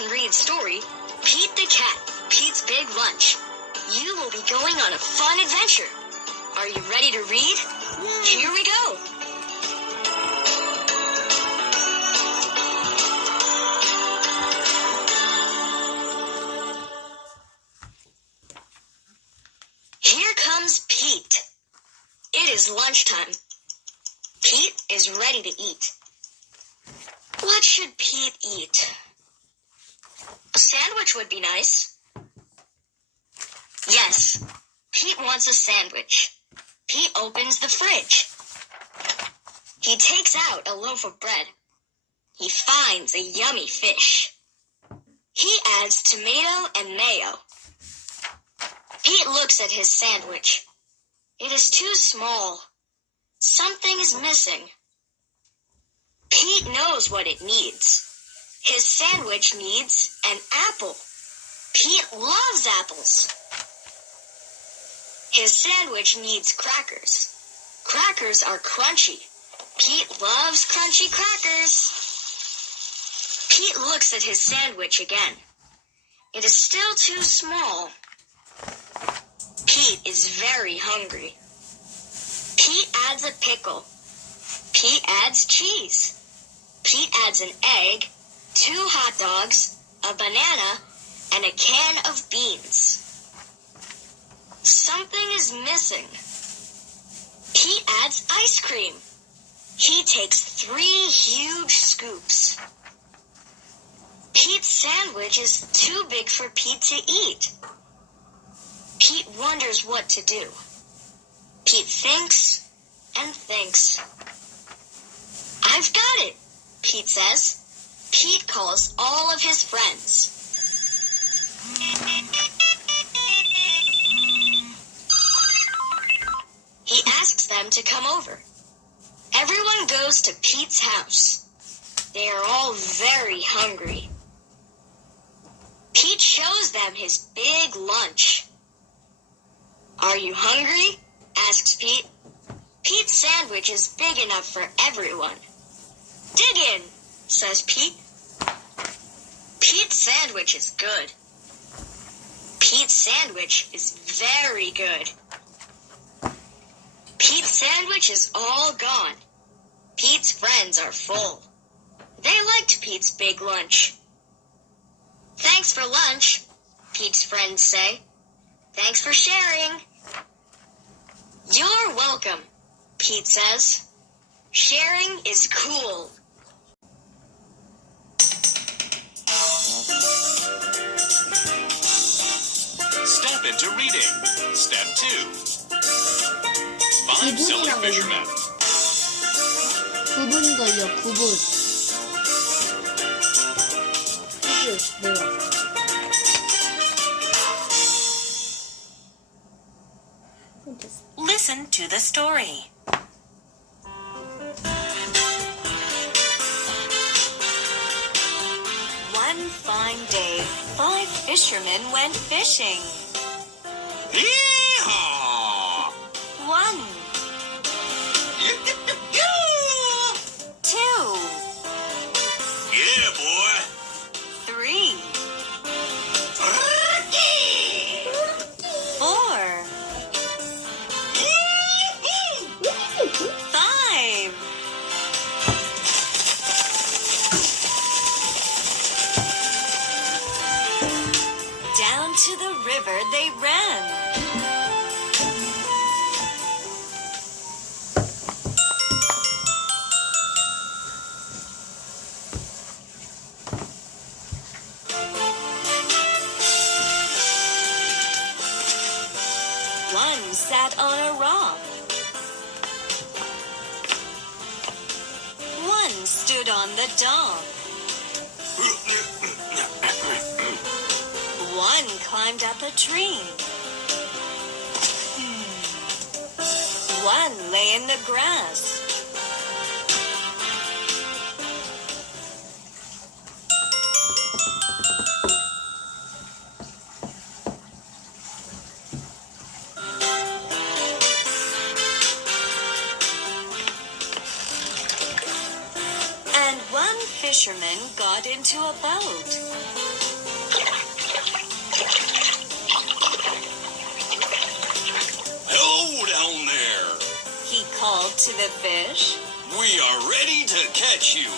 and read story, Pete the Cat, Pete's Big Lunch. You will be going on a fun adventure. Are you ready to read? Here we go. Here comes Pete. It is lunchtime. Pete is ready to eat. What should Pete eat? A sandwich would be nice. Yes, Pete wants a sandwich. Pete opens the fridge. He takes out a loaf of bread. He finds a yummy fish. He adds tomato and mayo. Pete looks at his sandwich. It is too small. Something is missing. Pete knows what it needs. His sandwich needs an apple. Pete loves apples. His sandwich needs crackers. Crackers are crunchy. Pete loves crunchy crackers. Pete looks at his sandwich again. It is still too small. Pete is very hungry. Pete adds a pickle. Pete adds cheese. Pete adds an egg, 2 hot dogs, a banana, and a can of beans. Something is missing. Pete adds ice cream. He takes 3 huge scoops. Pete's sandwich is too big for Pete to eat. Pete wonders what to do. Pete thinks and thinks. I've got it, Pete says. Pete calls all of his friends. He asks them to come over. Everyone goes to Pete's house. They are all very hungry. Pete shows them his big lunch. Are you hungry? Asks Pete. Pete's sandwich is big enough for everyone. Dig in, says Pete. Pete's sandwich is good. Pete's sandwich is very good. Pete's sandwich is all gone. Pete's friends are full. They liked Pete's big lunch. Thanks for lunch, Pete's friends say. Thanks for sharing. You're welcome, Pete says. Sharing is cool. Step into reading. Step 2. Five silly fishermen. 9분 걸려, 9분. 내가. Listen to the story. One fine day, 5 fishermen went fishing. Yee-haw! 1, 2, Yeah, boy. 3, 4, 5. Down to the river they ran. One sat on a rock. One stood on the dock. One climbed up a tree. One lay in the grass. And one fisherman got into a boat. called to the fish. We are ready to catch you.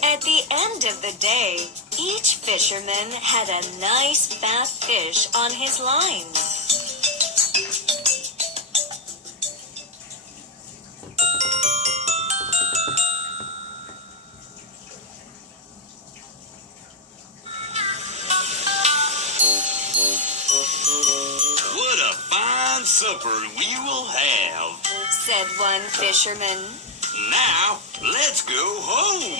At the end of the day, each fisherman had a nice fat fish on his line. What a fine supper we will have. Said one fisherman. Now, let's go home.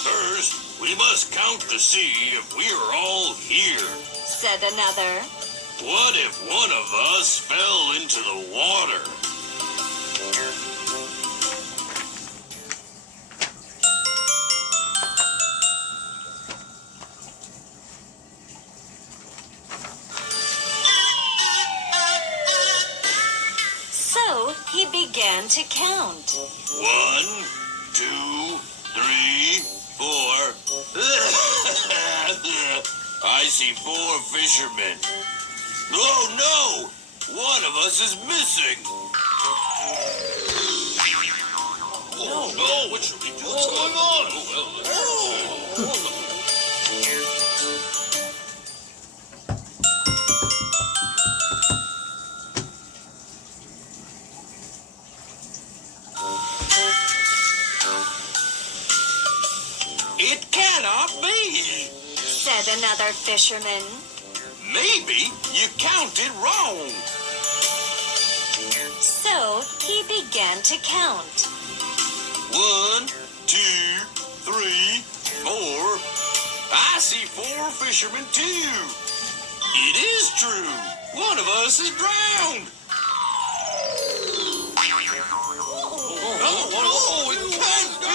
First, we must count to see if we are all here. Said another. What if one of us fell into the water? So he began to count. 1, 2, 3, 4. I see 4 fishermen. Oh no! One of us is missing. Oh no! What should we do? What's going on? It cannot be. Said another fisherman. Maybe you counted wrong. So he began to count. 1, 2, 3, 4. I see 4 fishermen too. It is true. One of us is drowned. No, it can't be.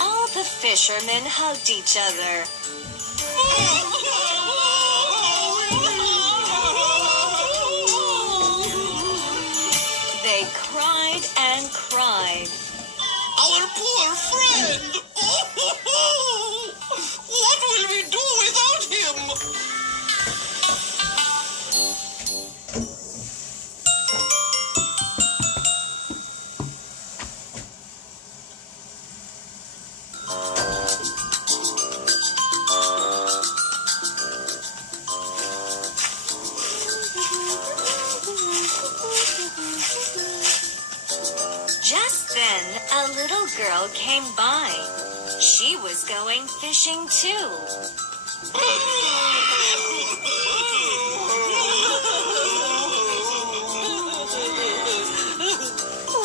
All the fishermen hugged each other. They cried and cried. Our poor friend. What will we do without him? Just then, a little girl came by. She was going fishing too.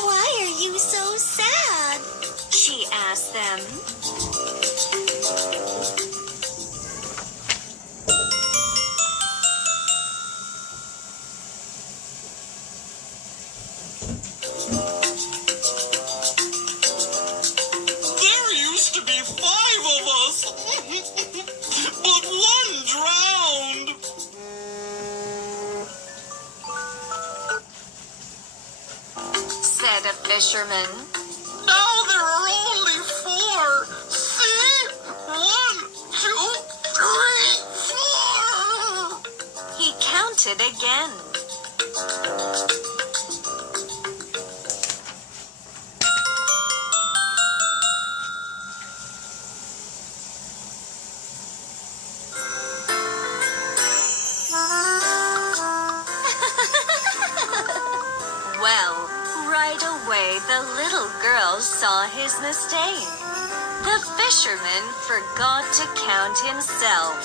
Why are you so sad? She asked them. There used to be 5 of us, but one drowned. Said a fisherman. Now there are only 4. See? 1, 2, 3, 4. He counted again. Well, right away the little girl saw his mistake. The fisherman forgot to count himself.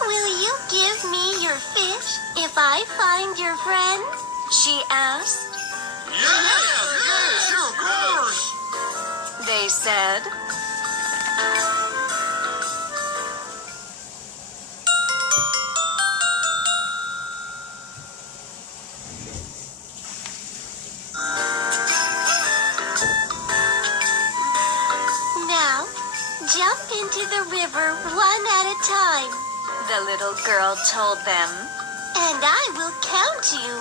Will you give me your fish if if I find your friend? She asked. Yes, sure, of course. They said. Now, jump into the river one at a time, the little girl told them. And I will count you.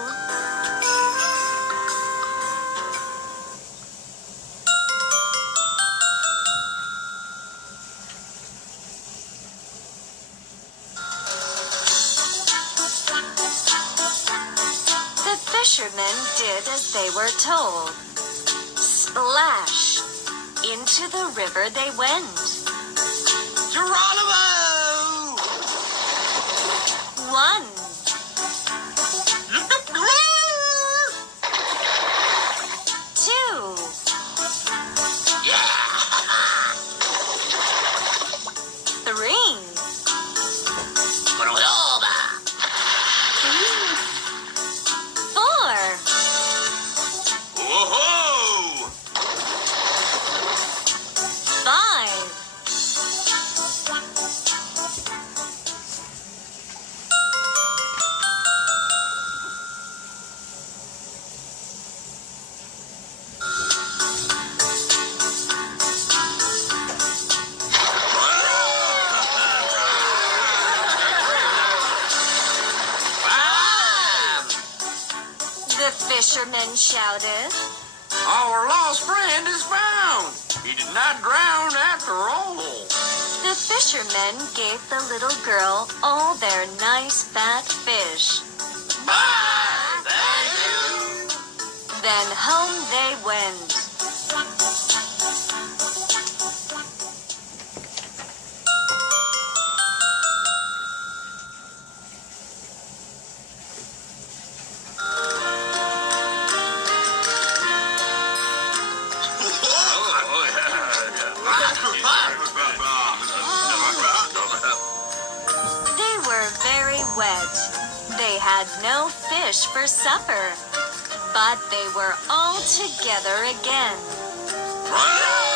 The fishermen did as they were told. Splash! Into the river they went. Geronimo! 1, 2, 3, 4, Whoa! 5. The fishermen shouted. Our lost friend is found. He did not drown after all. The fishermen gave the little girl all their nice fat fish. Bye! Thank you! Then home they went. They were very wet. They had no fish for supper. But they were all together again. Run!